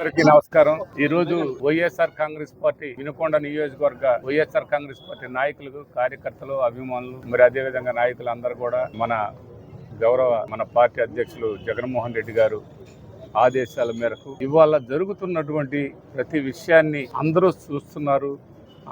అందరికీ నమస్కారం. ఈ రోజు వైఎస్ఆర్ కాంగ్రెస్ పార్టీ వినుకొండ నియోజకవర్గ వైఎస్ఆర్ కాంగ్రెస్ పార్టీ నాయకులు కార్యకర్తలు అభిమానులు మరి అదే విధంగా నాయకులు అందరూ కూడా మన గౌరవ మన పార్టీ అధ్యక్షులు జగన్మోహన్ రెడ్డి గారు ఆదేశాల మేరకు ఇవాళ జరుగుతున్నటువంటి ప్రతి విషయాన్ని అందరూ చూస్తున్నారు.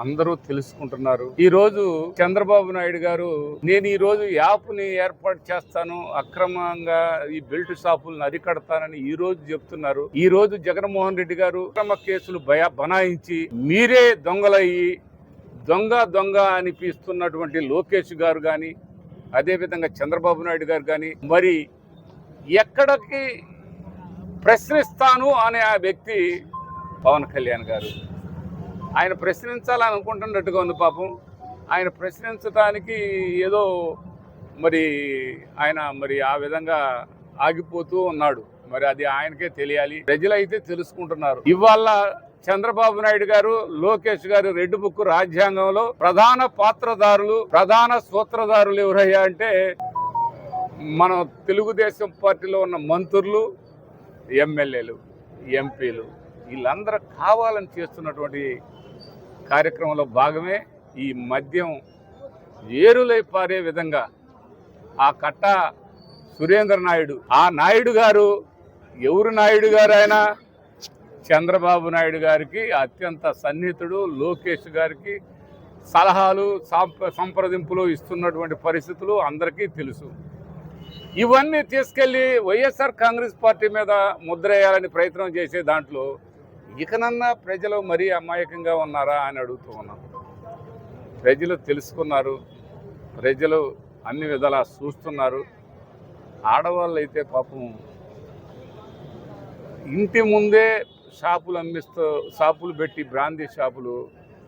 అందరూ తెలుసుకుంటున్నారు. ఈ రోజు చంద్రబాబు నాయుడు గారు నేను ఈ రోజు యాప్ని ఏర్పాటు చేస్తాను అక్రమంగా ఈ బెల్ట్ షాపులను అరికడతానని ఈ రోజు చెప్తున్నారు. ఈ రోజు జగన్మోహన్ రెడ్డి గారు అక్రమ కేసులు భయ బనాయించి మీరే దొంగలయ్యి దొంగ దొంగ అనిపిస్తున్నటువంటి లోకేష్ గారు కానీ అదేవిధంగా చంద్రబాబు నాయుడు గారు కానీ మరి ఎక్కడికి ప్రశ్నిస్తాను అనే ఆ వ్యక్తి పవన్ కళ్యాణ్ గారు. ఆయన ప్రశ్నించాలని అనుకుంటున్నట్టుగా ఉంది పాపం. ఆయన ప్రశ్నించడానికి ఏదో మరి ఆయన మరి ఆ విధంగా ఆగిపోతూ ఉన్నాడు. మరి అది ఆయనకే తెలియాలి. ప్రజలైతే తెలుసుకుంటున్నారు. ఇవాళ చంద్రబాబు నాయుడు గారు లోకేష్ గారు రెడ్ బుక్ రాజ్యాంగంలో ప్రధాన పాత్రదారులు ప్రధాన సూత్రధారులు ఎవరయ్యా అంటే మన తెలుగుదేశం పార్టీలో ఉన్న మంత్రులు ఎమ్మెల్యేలు ఎంపీలు. వీళ్ళందరూ కావాలని చేస్తున్నటువంటి కార్యక్రమంలో భాగమే ఈ మద్యం ఏరులై పారే విధంగా ఆ కట్ట సురేంద్ర నాయుడు ఆ నాయుడు గారు ఎవరు నాయుడు గారు ఆయన చంద్రబాబు నాయుడు గారికి అత్యంత సన్నిహితుడు లోకేష్ గారికి సలహాలు సంప్రదింపులు ఇస్తున్నటువంటి పరిస్థితులు అందరికీ తెలుసు. ఇవన్నీ తీసుకెళ్ళి వైఎస్ఆర్ కాంగ్రెస్ పార్టీ మీద ముద్ర వేయాలని ప్రయత్నం చేసే దాంట్లో ఇకనన్నా ప్రజలు మరీ అమాయకంగా ఉన్నారా అని అడుగుతూ ఉన్నాం. ప్రజలు తెలుసుకున్నారు. ప్రజలు అన్ని విధాలా చూస్తున్నారు. ఆడవాళ్ళు అయితే పాపం ఇంటి ముందే షాపులు అమ్మిస్తూ షాపులు పెట్టి బ్రాందీ షాపులు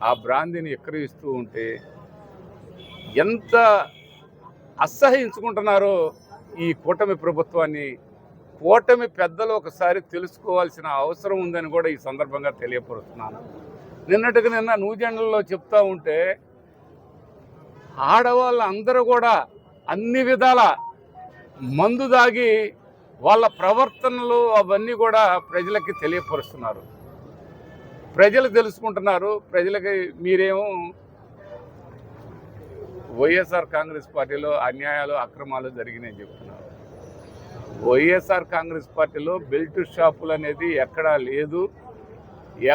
ఆ బ్రాందీని విక్రయిస్తూ ఉంటే ఎంత అసహించుకుంటున్నారో ఈ కూటమి ప్రభుత్వాన్ని కూటమి పెద్దలు ఒకసారి తెలుసుకోవాల్సిన అవసరం ఉందని కూడా ఈ సందర్భంగా తెలియపరుస్తున్నాను. నిన్నటికి నిన్న న్యూజెండల్లో చెప్తా ఉంటే ఆడవాళ్ళు అందరూ కూడా అన్ని విధాల మందు దాగి వాళ్ళ ప్రవర్తనలు అవన్నీ కూడా ప్రజలకి తెలియపరుస్తున్నారు. ప్రజలు తెలుసుకుంటున్నారు. ప్రజలకి మీరేమో వైఎస్ఆర్ కాంగ్రెస్ పార్టీలో అన్యాయాలు అక్రమాలు జరిగినాయని చెప్తున్నారు. వైఎస్ఆర్ కాంగ్రెస్ పార్టీలో బెల్ట్ షాపులు అనేది ఎక్కడా లేదు.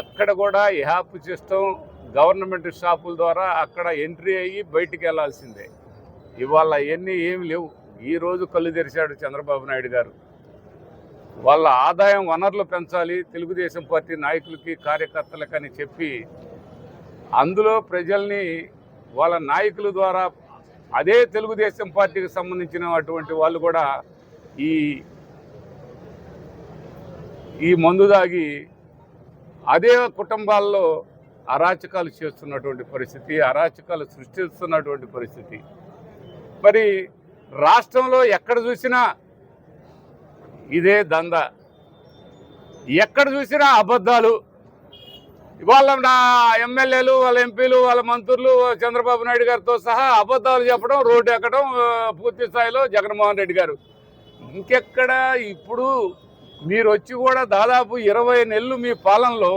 ఎక్కడ కూడా యాప్ సిస్టమ్ గవర్నమెంట్ షాపుల ద్వారా అక్కడ ఎంట్రీ అయ్యి బయటికి వెళ్ళాల్సిందే ఇవాళ అవన్నీ ఏమి లేవు. ఈరోజు కళ్ళు తెరిచాడు చంద్రబాబు నాయుడు గారు. వాళ్ళ ఆదాయం వనరులు పెంచాలి తెలుగుదేశం పార్టీ నాయకులకి కార్యకర్తలకని చెప్పి అందులో ప్రజల్ని వాళ్ళ నాయకుల ద్వారా అదే తెలుగుదేశం పార్టీకి సంబంధించిన అటువంటి వాళ్ళు కూడా ఈ ఈ మందు దాగి అదే కుటుంబాల్లో అరాచకాలు చేస్తున్నటువంటి పరిస్థితి అరాచకాలు సృష్టిస్తున్నటువంటి పరిస్థితి. మరి రాష్ట్రంలో ఎక్కడ చూసినా ఇదే దంద. ఎక్కడ చూసినా అబద్ధాలు. వాళ్ళ నా ఎమ్మెల్యేలు వాళ్ళ ఎంపీలు వాళ్ళ మంత్రులు చంద్రబాబు నాయుడు గారితో సహా అబద్ధాలు చెప్పడం రోడ్డు ఎక్కడం పూర్తి స్థాయిలో జగన్మోహన్ రెడ్డి గారు. ఇంకెక్కడ? ఇప్పుడు మీరు వచ్చి కూడా దాదాపు ఇరవై నెలలు మీ పాలనలో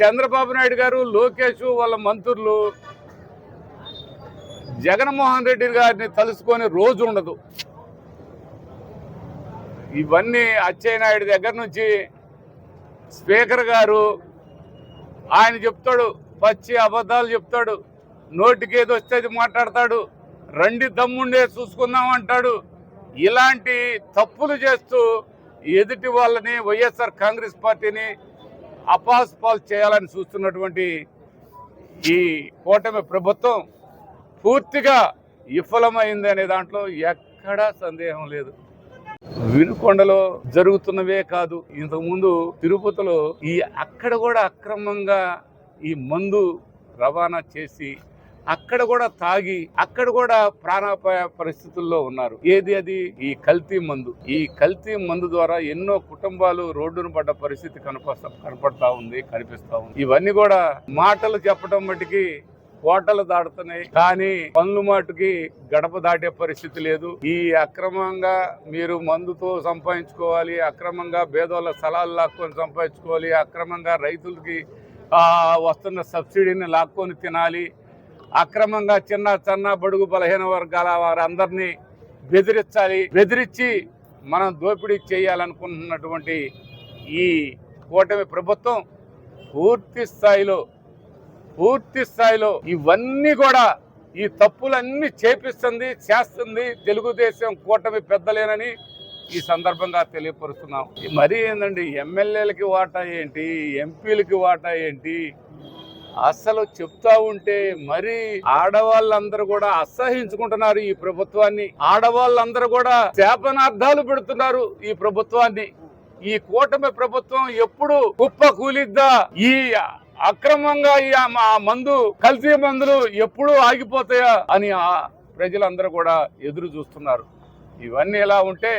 చంద్రబాబు నాయుడు గారు లోకేష్ వాళ్ళ మంత్రులు జగన్మోహన్ రెడ్డి గారిని తలుసుకొని రోజు ఉండదు. ఇవన్నీ అచ్చెన్నాయుడు దగ్గర నుంచి స్పీకర్ గారు ఆయన చెప్తాడు పచ్చి అబద్ధాలు చెప్తాడు నోటికి ఏదో వస్తే మాట్లాడతాడు రండి దమ్ముండే చూసుకుందాం అంటాడు. ఇలాంటి తప్పులు చేస్తూ ఎదుటి వాళ్ళని వైఎస్ఆర్ కాంగ్రెస్ పార్టీని అపాస్పాల్ చేయాలని చూస్తున్నటువంటి ఈ కూటమి ప్రభుత్వం పూర్తిగా విఫలమైంది అనే దాంట్లో ఎక్కడా సందేహం లేదు. వినుకొండలో జరుగుతున్నవే కాదు ఇంతకుముందు తిరుపతిలో ఈ అక్కడ కూడా అక్రమంగా ఈ మందు రవాణా చేసి అక్కడ కూడా తాగి అక్కడ కూడా ప్రాణాపాయ పరిస్థితుల్లో ఉన్నారు. ఏది అది? ఈ కల్తీ మందు. ఈ కల్తీ మందు ద్వారా ఎన్నో కుటుంబాలు రోడ్డును పడ్డ పరిస్థితి కనపస్తా కనపడతా ఉంది కనిపిస్తా ఉంది. ఇవన్నీ కూడా మాటలు చెప్పడం మటుకి కోటలు దాడుతున్నాయి కానీ పనులు మాటుకి గడప దాటే పరిస్థితి లేదు. ఈ అక్రమంగా మీరు మందుతో సంపాదించుకోవాలి అక్రమంగా బేదోళ్ళ స్థలాలు లాక్కొని సంపాదించుకోవాలి అక్రమంగా రైతులకి వస్తున్న సబ్సిడీని లాక్కొని తినాలి అక్రమంగా చిన్న చిన్న బడుగు బలహీన వర్గాల వారందరినీ బెదిరించాలి బెదిరించి మనం దోపిడీ చేయాలనుకుంటున్నటువంటి ఈ కూటమి ప్రభుత్వం పూర్తి స్థాయిలో పూర్తి స్థాయిలో ఇవన్నీ కూడా ఈ తప్పులన్నీ చేపిస్తుంది చేస్తుంది. తెలుగుదేశం కూటమి పెద్దలేనని ఈ సందర్భంగా తెలియపరుస్తున్నాం. మరీ ఏందండి? ఎమ్మెల్యేలకి వాటా ఏంటి? ఎంపీలకి వాటా ఏంటి? అసలు చెప్తా ఉంటే మరి ఆడవాళ్ళందరూ కూడా అసహించుకుంటున్నారు ఈ ప్రభుత్వాన్ని. ఆడవాళ్ళందరూ కూడా శాపనార్థాలు పెడుతున్నారు ఈ ప్రభుత్వాన్ని. ఈ కూటమి ప్రభుత్వం ఎప్పుడు కుప్ప కూలిద్దా? ఈ అక్రమంగా ఈ ఆ మందు కల్తీ మందులు ఎప్పుడు ఆగిపోతాయా అని ఆ ప్రజలందరూ కూడా ఎదురు చూస్తున్నారు. ఇవన్నీ ఎలా ఉంటే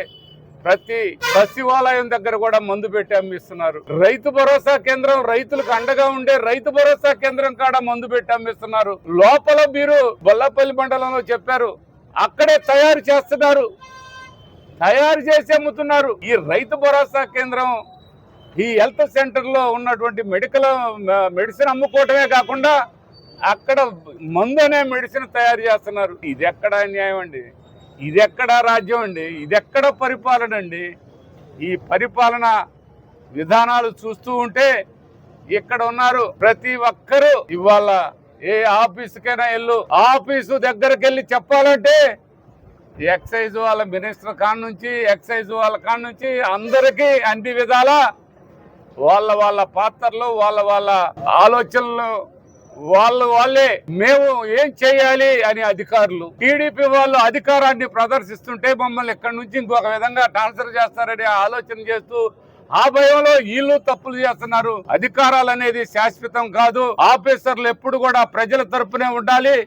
ప్రతి సచివాలయం దగ్గర కూడా మందు పెట్టి అమ్మిస్తున్నారు. రైతు భరోసా కేంద్రం రైతులకు అండగా ఉండే రైతు భరోసా కేంద్రం కాడ మందు పెట్టి అమ్మిస్తున్నారు. లోపల మీరు బొల్లపల్లి మండలంలో చెప్పారు అక్కడే తయారు చేస్తున్నారు తయారు చేసి అమ్ముతున్నారు. ఈ రైతు భరోసా కేంద్రం ఈ హెల్త్ సెంటర్లో ఉన్నటువంటి మెడికల్ మెడిసిన్ అమ్ముకోవటమే కాకుండా అక్కడ మందు అనే మెడిసిన్ తయారు చేస్తున్నారు. ఇది ఎక్కడ న్యాయం అండి? ఇది ఎక్కడ రాజ్యం అండి? ఇది ఎక్కడ పరిపాలన అండి? ఈ పరిపాలన విధానాలు చూస్తూ ఉంటే ఇక్కడ ఉన్నారు ప్రతి ఒక్కరూ. ఇవాళ ఏ ఆఫీసుకైనా వెళ్ళు. ఆఫీసు దగ్గరికి వెళ్ళి చెప్పాలంటే ఎక్సైజ్ వాళ్ళ మినిస్టర్ కాడ నుంచి ఎక్సైజ్ వాళ్ళ కాడ నుంచి అందరికీ అన్ని విధాల వాళ్ళ వాళ్ళ పాత్రలు వాళ్ళ వాళ్ళ ఆలోచనలు వాళ్ళ వాళ్ళే మేము ఏం చేయాలి? అని అధికారులు. టీడీపీ వాళ్ళు అధికారాన్ని ప్రదర్శిస్తుంటే మమ్మల్ని ఇక్కడ నుంచి ఇంకొక విధంగా ట్రాన్స్ఫర్ చేస్తారని ఆలోచన చేస్తూ ఆ భయంలో వీళ్ళు తప్పులు చేస్తున్నారు. అధికారాలు అనేది శాశ్వతం కాదు. ఆఫీసర్లు ఎప్పుడు కూడా ప్రజల తరపునే ఉండాలి.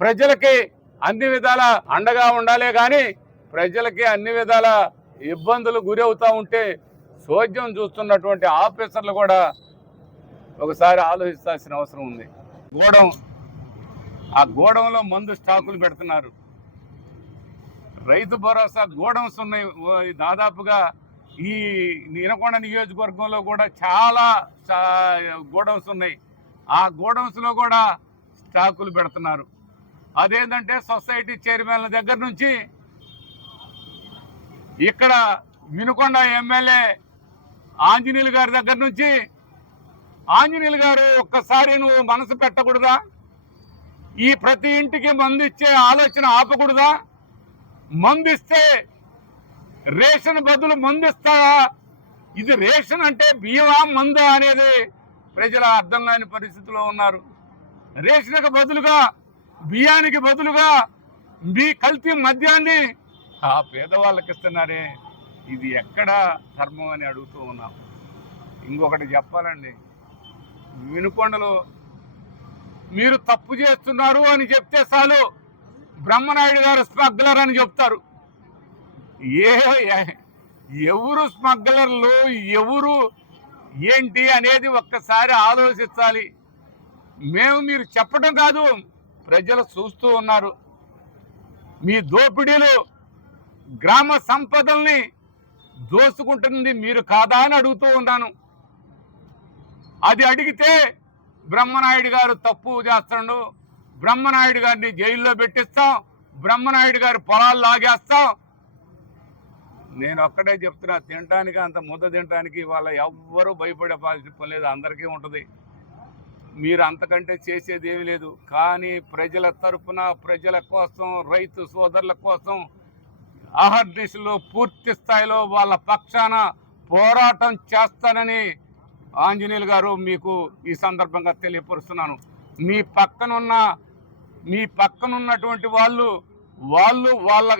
ప్రజలకి అన్ని విధాల అండగా ఉండాలి కానీ ప్రజలకి అన్ని విధాల ఇబ్బందులు గురి అవుతూ ఉంటే సోద్యం చూస్తున్నటువంటి ఆఫీసర్లు కూడా ఒకసారి ఆలోచించాల్సిన అవసరం ఉంది. గోడం. ఆ గోడంలో మందు స్టాకులు పెడుతున్నారు. రైతు భరోసా గోడౌన్స్ ఉన్నాయి. దాదాపుగా ఈ నీనకొండ నియోజకవర్గంలో కూడా చాలా గోడౌన్స్ ఉన్నాయి. ఆ గోడౌన్స్లో కూడా స్టాకులు పెడుతున్నారు. అదేంటంటే సొసైటీ చైర్మన్ల దగ్గర నుంచి ఇక్కడ వినుకొండ ఎమ్మెల్యే ఆంజనేయులు గారి దగ్గర నుంచి ఆంజనేయులు గారు ఒక్కసారి నువ్వు మనసు పెట్టకూడదా? ఈ ప్రతి ఇంటికి మందు ఇచ్చే ఆలోచన ఆపకూడదా? మందు ఇస్తే రేషన్ బదులు మందు ఇస్తావా ఇది రేషన్ అంటే బియ్యమా మందు అనేది ప్రజలు అర్థం కాని పరిస్థితిలో ఉన్నారు. రేషన్కి బదులుగా బియ్యానికి బదులుగా మీ కల్తీ మద్యాన్ని ఆ పేదవాళ్ళకి ఇస్తున్నారే. ఇది ఎక్కడ ధర్మం అని అడుగుతూ ఉన్నాం. ఇంకొకటి చెప్పాలండి. వినుకొండలో మీరు తప్పు చేస్తున్నారు అని చెప్తే చాలు బ్రహ్మనాయుడు గారు స్మగ్లర్ అని చెప్తారు. ఏ ఏ- ఎవరు స్మగ్లర్లు ఎవరు ఏంటి అనేది ఒక్కసారి ఆలోచించాలి. మేము మీరు చెప్పడం కాదు ప్రజలు చూస్తూ ఉన్నారు. మీ దోపిడీలు గ్రామ సంపదల్ని దోసుకుంటుంది మీరు కాదా అని అడుగుతూ ఉన్నాను. అది అడిగితే బ్రహ్మనాయుడు గారు తప్పు చేస్తాడు. బ్రహ్మనాయుడు గారిని జైల్లో పెట్టిస్తాం. బ్రహ్మనాయుడు గారి పొలాలు లాగేస్తాం. నేను ఒక్కడే చెప్తున్నా తినడానికి అంత ముద్ద తినడానికి వాళ్ళ ఎవ్వరూ భయపడే పని లేదు అందరికీ ఉంటుంది. మీరు అంతకంటే చేసేది ఏమీ లేదు. కానీ ప్రజల తరపున ప్రజల కోసం రైతు సోదరుల కోసం అహర్నిశలో పూర్తి స్థాయిలో వాళ్ళ పక్షాన పోరాటం చేస్తానని ఆంజనేయులు గారు మీకు ఈ సందర్భంగా తెలియపరుస్తున్నాను. మీ పక్కనున్న మీ పక్కనున్నటువంటి వాళ్ళు వాళ్ళు వాళ్ళ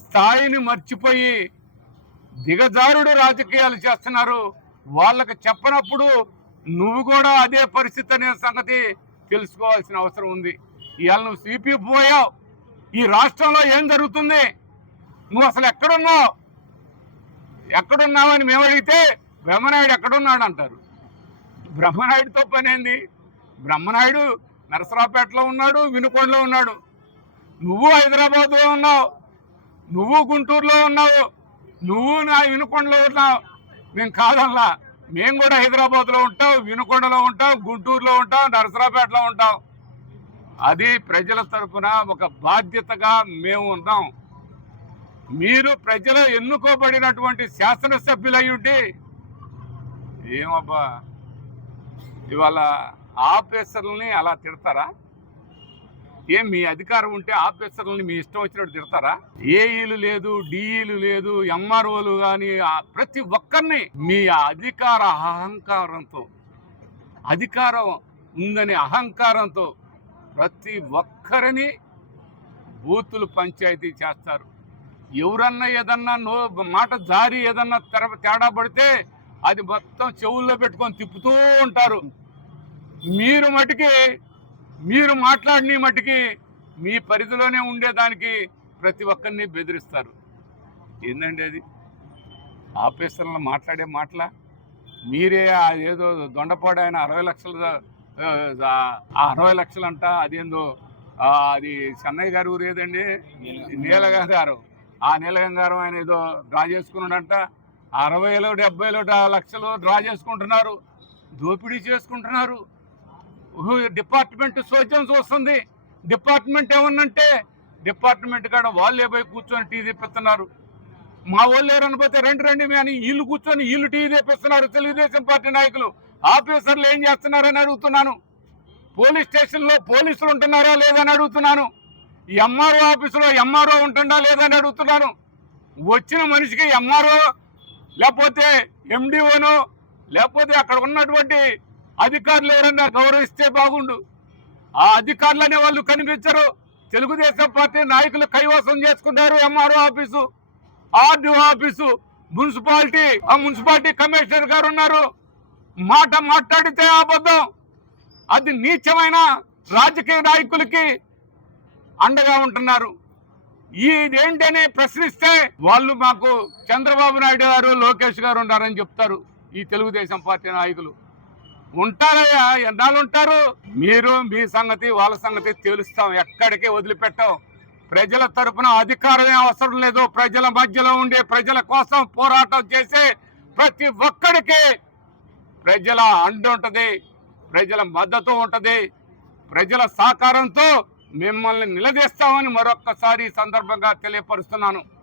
స్థాయిని మర్చిపోయి దిగజారుడు రాజకీయాలు చేస్తున్నారు. వాళ్ళకి చెప్పనప్పుడు నువ్వు కూడా అదే పరిస్థితి అనే సంగతి తెలుసుకోవాల్సిన అవసరం ఉంది. ఇవాళ నువ్వు సిపి పోయావు. ఈ రాష్ట్రంలో ఏం జరుగుతుంది? నువ్వు అసలు ఎక్కడున్నావు? ఎక్కడున్నావని మేము అడిగితే బ్రహ్మనాయుడు ఎక్కడున్నాడు అంటారు. బ్రహ్మనాయుడుతో పనేంది బ్రహ్మనాయుడు నరసరావుపేటలో ఉన్నాడు వినుకొండలో ఉన్నాడు. నువ్వు హైదరాబాద్లో ఉన్నావు నువ్వు గుంటూరులో ఉన్నావు నువ్వు నా వినుకొండలో ఉన్నావు. మేము కాదల్లా మేము కూడా హైదరాబాద్లో ఉంటాం వినుకొండలో ఉంటాం గుంటూరులో ఉంటాం నరసరావుపేటలో ఉంటాం. అది ప్రజల తరఫున ఒక బాధ్యతగా మేము ఉన్నాం. మీరు ప్రజలు ఎన్నుకోబడినటువంటి శాసనసభ్యులై ఏమబ్బా? ఇవాళ ఆఫీసర్లని అలా తిడతారా? ఏం మీ అధికారం ఉంటే ఆఫీసర్లని మీ ఇష్టం వచ్చినట్టు తిడతారా? ఏఈలు లేదు డిఈలు లేదు ఎంఆర్ఓలు కానీ ప్రతి ఒక్కరిని మీ అధికార అహంకారంతో అధికారం ఉందని అహంకారంతో ప్రతి ఒక్కరిని బూతులు పంచాయతీ చేస్తారు. ఎవరన్నా ఏదన్నా నో మాట జారి ఏదన్నా తెర తేడా పడితే అది మొత్తం చెవుల్లో పెట్టుకొని తిప్పుతూ ఉంటారు. మీరు మటుకి మీరు మాట్లాడిన మటుకి మీ పరిధిలోనే ఉండేదానికి ప్రతి ఒక్కరిని బెదిరిస్తారు. ఏందండి అది? ఆఫీసర్లను మాట్లాడే మాటల? మీరే ఏదో దొండపాడు ఆయన అరవై లక్షల అరవై లక్షలంట అదేందో ఆ, అది చెన్నై గారు ఊరు ఏదండి నీలగారు ఆ నీలగంగారం ఆయన ఏదో డ్రా చేసుకున్నాడంట. అరవైలో డెబ్బైలో లక్షలు డ్రా చేసుకుంటున్నారు. దోపిడీ చేసుకుంటున్నారు. డిపార్ట్మెంట్ సోద్యం చూస్తుంది డిపార్ట్మెంట్ ఏమన్నంటే డిపార్ట్మెంట్ కాడ వాళ్ళే పోయి కూర్చొని టీ తెప్పిస్తున్నారు. మా వాళ్ళు లేరనిపోతే రండి రండి మీ అని వీళ్ళు కూర్చొని వీళ్ళు టీ తెప్పిస్తున్నారు. తెలుగుదేశం పార్టీ నాయకులు. ఆఫీసర్లు ఏం చేస్తున్నారని అడుగుతున్నాను. పోలీస్ స్టేషన్లో పోలీసులు ఉంటున్నారా లేదని అడుగుతున్నాను. ఎంఆర్ఓ ఆఫీసులో ఎంఆర్ఓ ఉంటుందా లేదని అడుగుతున్నాను. వచ్చిన మనిషికి ఎంఆర్ఓ లేకపోతే ఎండిఓను లేకపోతే అక్కడ ఉన్నటువంటి అధికారులు ఎవరన్నా గౌరవిస్తే బాగుండు. ఆ అధికారులు అనే వాళ్ళు కనిపించరు. తెలుగుదేశం పార్టీ నాయకులు కైవసం చేసుకున్నారు MRO office RDO office municipality ఆ మున్సిపాలిటీ కమిషనర్ గారు ఉన్నారు. మాట మాట్లాడితే అబద్ధం. అది నీచమైన రాజకీయ నాయకులకి అండగా ఉంటున్నారు. ఇదేంటని ప్రశ్నిస్తే వాళ్ళు మాకు చంద్రబాబు నాయుడు గారు లోకేష్ గారు ఉన్నారని చెప్తారు ఈ తెలుగుదేశం పార్టీ నాయకులు. ఉంటారయ్యా ఎన్నాళ్ళు ఉంటారు మీరు మీ సంగతి వాళ్ళ సంగతి తెలుస్తాం ఎక్కడికి వదిలిపెట్టాం. ప్రజల తరపున అధికారమే అవసరం లేదు ప్రజల మధ్యలో ఉండే ప్రజల కోసం పోరాటం చేసే ప్రతి ఒక్కడికి ప్రజల అండ ఉంటుంది ప్రజల మద్దతు ఉంటుంది ప్రజల సహకారంతో మిమ్మల్ని నిలదీస్తామని మరొక్కసారి సందర్భంగా తెలియపరుస్తున్నాను.